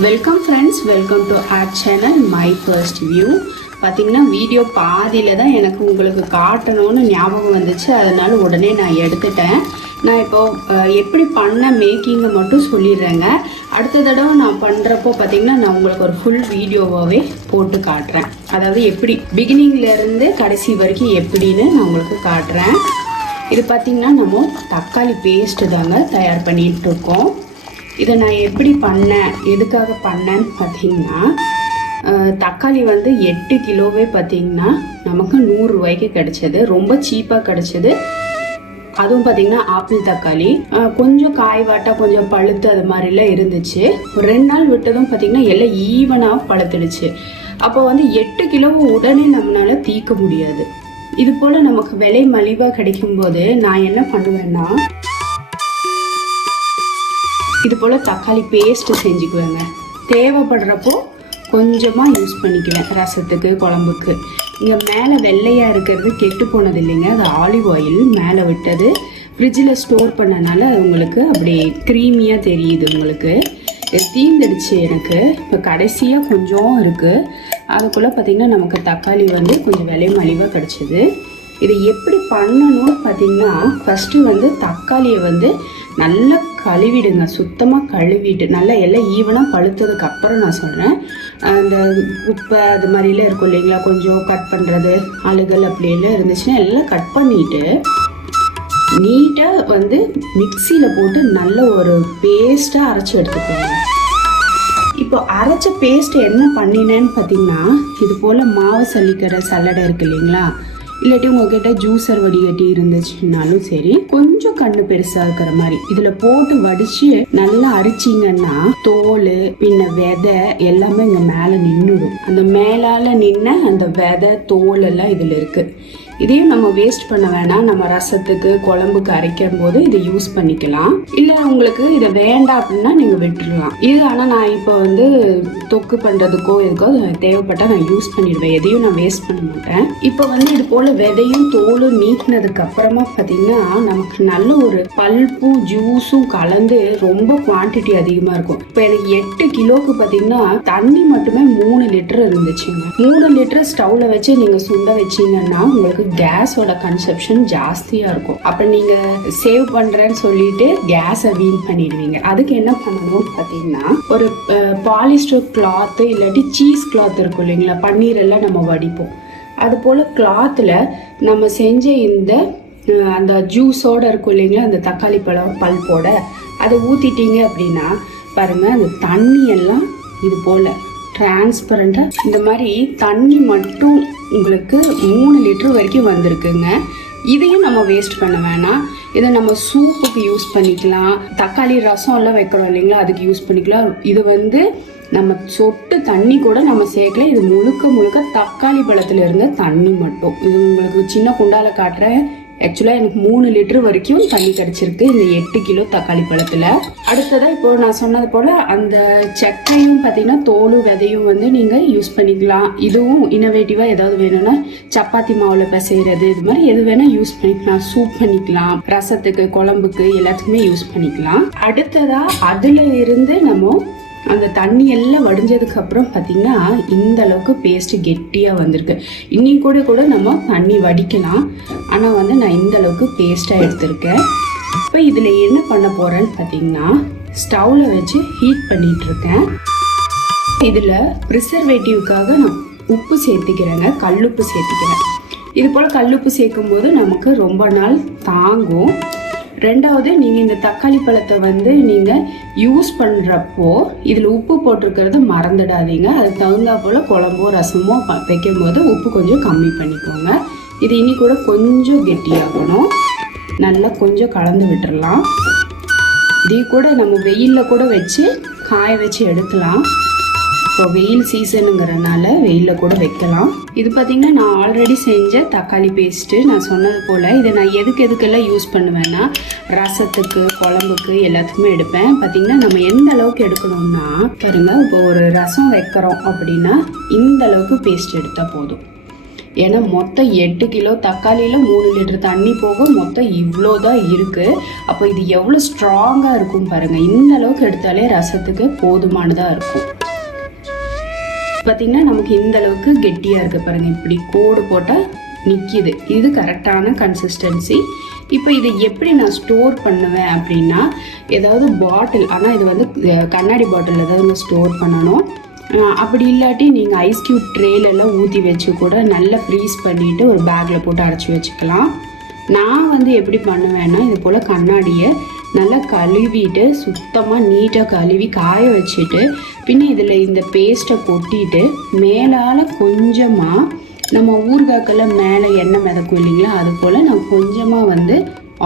Welcome friends, welcome to R channel my first view. பார்த்தீங்கன்னா video பாதியில் தான் எனக்கு உங்களுக்கு காட்டணும்னு ஞாபகம் வந்துச்சு, அதனால உடனே நான் எடுத்துட்டேன். நான் இப்போது எப்படி பண்ண மேக்கிங்கை மட்டும் சொல்லிடுறேங்க. அடுத்த தடவை நான் பண்ணுறப்போ பார்த்தீங்கன்னா நான் உங்களுக்கு ஒரு ஃபுல் வீடியோவாகவே போட்டு காட்டுறேன். அதாவது எப்படி பிகினிங்லேருந்து கடைசி வரைக்கும் எப்படின்னு நான் உங்களுக்கு காட்டுறேன். இது பார்த்திங்கன்னா நம்ம தக்காளி பேஸ்ட்டு தாங்க தயார் பண்ணிகிட்டு இருக்கோம். இதை நான் எப்படி பண்ணேன், எதுக்காக பண்ணேன்னு பார்த்தீங்கன்னா, தக்காளி வந்து 8 கிலோவே பார்த்திங்கன்னா நமக்கு 100 ரூபாய்க்கு கிடச்சிது. ரொம்ப சீப்பாக கிடச்சிது. அதுவும் பார்த்திங்கன்னா ஆப்பிள் தக்காளி கொஞ்சம் காய்வாட்டாக கொஞ்சம் பழுத்து அது மாதிரிலாம் இருந்துச்சு. ஒரு 2 நாள் விட்டதும் பார்த்திங்கன்னா எல்லாம் ஈவனாக பழுத்துடுச்சு. அப்போ வந்து 8 கிலோவை உடனே நம்மளால் தீர்க்க முடியாது. இது போல் நமக்கு விலை மலிவாக கிடைக்கும்போது நான் என்ன பண்ணுவேன்னா, இது போல் தக்காளி பேஸ்ட்டு செஞ்சுக்குவேங்க. தேவைப்படுறப்போ கொஞ்சமாக யூஸ் பண்ணிக்குவேன் ரசத்துக்கு, குழம்புக்கு. இங்கே மேலே வெள்ளையாக இருக்கிறது கெட்டு போனது இல்லைங்க, அது ஆலிவ் ஆயில் மேலே விட்டது. ஃப்ரிட்ஜில் ஸ்டோர் பண்ணனால அது உங்களுக்கு அப்படி க்ரீமியாக தெரியுது. உங்களுக்கு தீந்துடுச்சு எனக்கு. இப்போ கடைசியாக கொஞ்சம் இருக்குது. அதுக்குள்ளே பார்த்திங்கன்னா நமக்கு தக்காளி வந்து கொஞ்சம் விலை மலிவாக கிடச்சிது. இதை எப்படி பண்ணணும்னு பார்த்திங்கன்னா, ஃபஸ்ட்டு வந்து தக்காளியை வந்து நல்லா கழுவிடுங்க. சுத்தமாக கழுவிட்டு நல்லா எல்லாம் ஈவனாக பழுத்ததுக்கு அப்புறம் நான் சொல்கிறேன். அந்த குப்பை அது மாதிரிலாம் இருக்கும் இல்லைங்களா, கொஞ்சம் கட் பண்ணுறது அழுகல் அப்படியெல்லாம் இருந்துச்சுன்னா எல்லாம் கட் பண்ணிவிட்டு நீட்டாக வந்து மிக்சியில் போட்டு நல்ல ஒரு பேஸ்ட்டாக அரைச்சி எடுத்துக்கோங்க. இப்போ அரைச்ச பேஸ்ட் என்ன பண்ணினேன்னு பார்த்தீங்கன்னா, இது போல் மாவு சலிக்கிற சல்லடை இருக்குது இல்லைங்களா, இல்லாட்டி உங்ககிட்ட ஜூஸர் வடிகட்டி இருந்துச்சுன்னாலும் சரி, கொஞ்சம் கண்ணு பெருசாக இருக்கிற மாதிரி இதில் போட்டு வடித்து நல்லா அரிச்சிங்கன்னா தோல் பின்ன விதை எல்லாமே இங்கே மேலே நின்றுடும். அந்த மேலால் நின்ன அந்த விதை தோல் எல்லாம் இதில் இருக்குது. இதையும் நம்ம வேஸ்ட் பண்ண வேணாம். நம்ம ரசத்துக்கு, குழம்புக்கு அரைக்கும் போது இதை யூஸ் பண்ணிக்கலாம். இல்லை உங்களுக்கு இதை வேண்டாம் அப்படின்னா நீங்கள் விட்டுடலாம். இது ஆனால் நான் இப்போ வந்து தொக்கு பண்ணுறதுக்கோ எதுக்கோ தேவைப்பட்டால் நான் யூஸ் பண்ணிடுவேன். எதையும் நான் வேஸ்ட் பண்ண மாட்டேன். இப்போ வந்து இது போல் விதையும் தோலும் நீக்கினதுக்கு அப்புறமா பார்த்தீங்கன்னா நமக்கு நல்ல ஒரு பல்பு ஜூஸும் கலந்து ரொம்ப குவான்டிட்டி அதிகமாக இருக்கும். இப்போ எனக்கு 8 கிலோவுக்கு பார்த்தீங்கன்னா தண்ணி மட்டுமே 3 லிட்டர் இருந்துச்சுங்க. 3 லிட்டர் ஸ்டவ்வில் வச்சு நீங்கள் சுண்ட வச்சிங்கன்னா உங்களுக்கு கேஸோட கன்சப்ஷன் ஜாஸ்தியாக இருக்கும். அப்போ நீங்கள் சேவ் பண்ணுறேன்னு சொல்லிட்டு கேஸை வீண் பண்ணிடுவீங்க. அதுக்கு என்ன பண்ணணும் பார்த்தீங்கன்னா, ஒரு பாலிஸ்டர் கிளாத்து இல்லாட்டி சீஸ் கிளாத் இருக்கும் இல்லைங்களா, பன்னீர் எல்லாம் நம்ம வடிப்போம். அது போல் கிளாத்தில் நம்ம செஞ்ச இந்த அந்த ஜூஸோடு இருக்கும் இல்லைங்களா, அந்த தக்காளி பழம் பல்போட அதை ஊற்றிட்டீங்க அப்படின்னா பாருங்கள், அந்த தண்ணி எல்லாம் இது போல் டிரான்ஸ்பரண்டாக இந்த மாதிரி தண்ணி மட்டும் உங்களுக்கு 3 லிட்டர் வரைக்கும் வந்திருக்குங்க. இதையும் நம்ம வேஸ்ட் பண்ண வேணாம். இதை நம்ம சூப்புக்கு யூஸ் பண்ணிக்கலாம். தக்காளி ரசம் எல்லாம் வைக்கிறோம் இல்லைங்களா, அதுக்கு யூஸ் பண்ணிக்கலாம். இது வந்து நம்ம சொட்டு தண்ணி கூட நம்ம சேர்க்கல. இது முழுக்க தக்காளி பழத்தில் இருந்த தண்ணி மட்டும். இது உங்களுக்கு சின்ன குண்டால காட்டுறேன். ஆக்சுவலாக எனக்கு 3 லிட்டர் வரைக்கும் தண்ணி கிடச்சிருக்கு இந்த 8 கிலோ தக்காளி பழத்தில். அடுத்ததாக இப்போ நான் சொன்னது போல் அந்த சக்கையும் பார்த்தீங்கன்னா தோலும் விதையும் வந்து நீங்கள் யூஸ் பண்ணிக்கலாம். இதுவும் இன்னோவேட்டிவாக ஏதாவது வேணும்னா சப்பாத்தி மாவில் பிசைறது இது மாதிரி எது வேணால் யூஸ் பண்ணிக்கலாம். சூப் பண்ணிக்கலாம், ரசத்துக்கு, குழம்புக்கு எல்லாத்துக்குமே யூஸ் பண்ணிக்கலாம். அடுத்ததாக அதில் இருந்து நம்ம அந்த தண்ணி எல்லாம் வடிஞ்சதுக்கு அப்புறம் பார்த்தீங்கன்னா இந்த அளவுக்கு பேஸ்ட் கெட்டியாக வந்திருக்கு. இன்னி கூட நம்ம தண்ணி வடிக்கலாம். ஆனால் வந்து நான் இந்த அளவுக்கு பேஸ்ட்டாக எடுத்திருக்கேன். இப்போ இதில் என்ன பண்ண போகிறேன்னு பார்த்தீங்கன்னா, ஸ்டவ்வில் வச்சு ஹீட் பண்ணிகிட்ருக்கேன். இதில் ப்ரிசர்வேட்டிவ்க்காக நான் உப்பு சேர்த்துக்கிறேங்க, கல்லுப்பு சேர்த்துக்கிறேன். இது போல் கல்லுப்பு சேர்க்கும் போது நமக்கு ரொம்ப நாள் தாங்கும். ரெண்டாவது, நீங்கள் இந்த தக்காளி பழத்தை வந்து நீங்கள் யூஸ் பண்ணுறப்போ இதில் உப்பு போட்டிருக்கிறது மறந்துடாதீங்க. அதுக்கு தகுந்தா போல் குழம்போ ரசமோ வைக்கும் போது உப்பு கொஞ்சம் கம்மி பண்ணிக்கோங்க. இது இனி கூட கொஞ்சம் கெட்டியாகணும். நல்லா கொஞ்சம் கலந்து விட்டுடலாம். இதே கூட நம்ம வெயிலில் கூட வச்சு காய வச்சு எடுக்கலாம். இப்போ வெயில் சீசனுங்கிறனால வெயிலில் கூட வைக்கலாம். இது பார்த்திங்கன்னா நான் ஆல்ரெடி செஞ்ச தக்காளி பேஸ்ட்டு. நான் சொன்னது போல் இதை நான் எதுக்கெல்லாம் யூஸ் பண்ணுவேன்னா, ரசத்துக்கு, குழம்புக்கு எல்லாத்துக்குமே எடுப்பேன். பார்த்திங்கன்னா நம்ம எந்த அளவுக்கு எடுக்கணும்னா பாருங்கள், இப்போ ஒரு ரசம் வைக்கிறோம் அப்படின்னா இந்த அளவுக்கு பேஸ்ட் எடுத்தால் போதும். ஏன்னா மொத்தம் 8 கிலோ தக்காளியில் 3 லிட்டர் தண்ணி போக மொத்தம் இவ்வளோ தான் இருக்குது. அப்போ இது எவ்வளோ ஸ்ட்ராங்காக இருக்கும் பாருங்கள். இந்த அளவுக்கு எடுத்தாலே ரசத்துக்கு போதுமானதாக இருக்கும். பார்த்திங்கன்னா நமக்கு இந்த அளவுக்கு கெட்டியாக இருக்குது பாருங்கள். இப்படி கோடு போட்டால் நிற்கிது. இது கரெக்டான கன்சிஸ்டன்சி. இப்போ இதை எப்படி நான் ஸ்டோர் பண்ணுவேன் அப்படின்னா, ஏதாவது பாட்டில், ஆனால் இது வந்து கண்ணாடி பாட்டில் ஏதாவது ஸ்டோர் பண்ணணும். அப்படி இல்லாட்டி நீங்கள் ஐஸ் க்யூப் ட்ரேலெல்லாம் ஊற்றி வச்சு கூட நல்லா ஃப்ரீஸ் பண்ணிவிட்டு ஒரு பேக்கில் போட்டு அடைச்சி வச்சுக்கலாம். நான் வந்து எப்படி பண்ணுவேன்னா, இது போல் கண்ணாடியை நல்லா கழுவிட்டு சுத்தமாக நீட்டாக கழுவி காய வச்சுட்டு பின்ன இதில் இந்த பேஸ்ட்டை கொட்டிட்டு மேலால் கொஞ்சமாக நம்ம ஊறுகாய்க்கெல்லாம் மேலே எண்ணெய் மிதக்கும் இல்லைங்களா, அது போல் நான் கொஞ்சமாக வந்து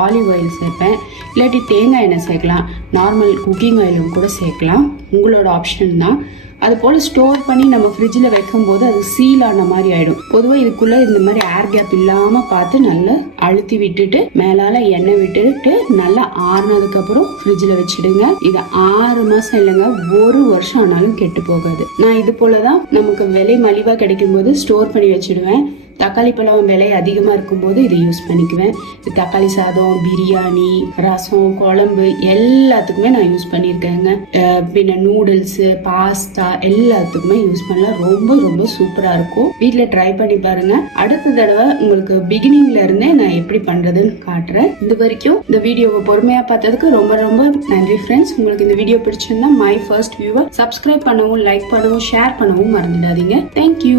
ஆலிவ் ஆயில் சேர்ப்பேன். இல்லாட்டி தேங்காய் எண்ணெய் சேர்க்கலாம், நார்மல் குக்கிங் ஆயிலும் கூட சேர்க்கலாம், உங்களோட ஆப்ஷன் தான். அது போல் ஸ்டோர் பண்ணி நம்ம ஃப்ரிட்ஜில் வைக்கும்போது அது சீல் ஆன மாதிரி ஆகிடும். பொதுவாக இதுக்குள்ளே இந்த மாதிரி ஏர் கேப் இல்லாமல் பார்த்து நல்லா அழுத்தி விட்டுட்டு மேலால் எண்ணெய் விட்டுட்டு நல்லா ஆறுனதுக்கப்புறம் ஃப்ரிட்ஜில் வச்சுடுங்க. இது 6 மாதம் இல்லைங்க, 1 வருஷம் ஆனாலும் கெட்டு போகாது. நான் இது போல தான் நமக்கு விலை மலிவாக கிடைக்கும் போது ஸ்டோர் பண்ணி வச்சுடுவேன். தக்காளி பழம் விலை அதிகமாக இருக்கும்போது இதை யூஸ் பண்ணிக்குவேன். தக்காளி சாதம், பிரியாணி, ரசம், குழம்பு எல்லாத்துக்குமே நான் யூஸ் பண்ணியிருக்கேங்க. பின்ன நூடுல்ஸு, பாஸ்தா எல்லாத்துக்குமே யூஸ் பண்ணலாம். ரொம்ப ரொம்ப சூப்பராக இருக்கும். வீட்டில் ட்ரை பண்ணி பாருங்கள். அடுத்த தடவை உங்களுக்கு பிகினிங்ல இருந்தே நான் எப்படி பண்ணுறதுன்னு காட்டுறேன். இது வரைக்கும் இந்த வீடியோவை பொறுமையாக பார்த்ததுக்கு ரொம்ப ரொம்ப நன்றி ஃப்ரெண்ட்ஸ். உங்களுக்கு இந்த வீடியோ பிடிச்சிருந்தா மை ஃபர்ஸ்ட் வியூவை சப்ஸ்கிரைப் பண்ணவும், லைக் பண்ணவும், ஷேர் பண்ணவும் மறந்துடாதீங்க. தேங்க்யூ.